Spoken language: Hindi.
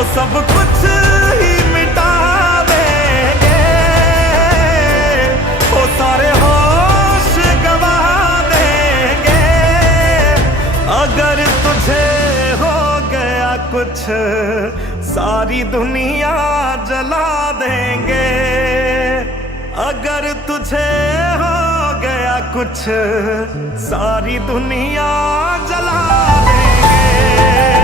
वो सब कुछ ही मिटा देंगे, वो सारे होश गवा देंगे। अगर तुझे हो गया कुछ सारी दुनिया जला देंगे। अगर तुझे हो गया कुछ सारी दुनिया जला देंगे।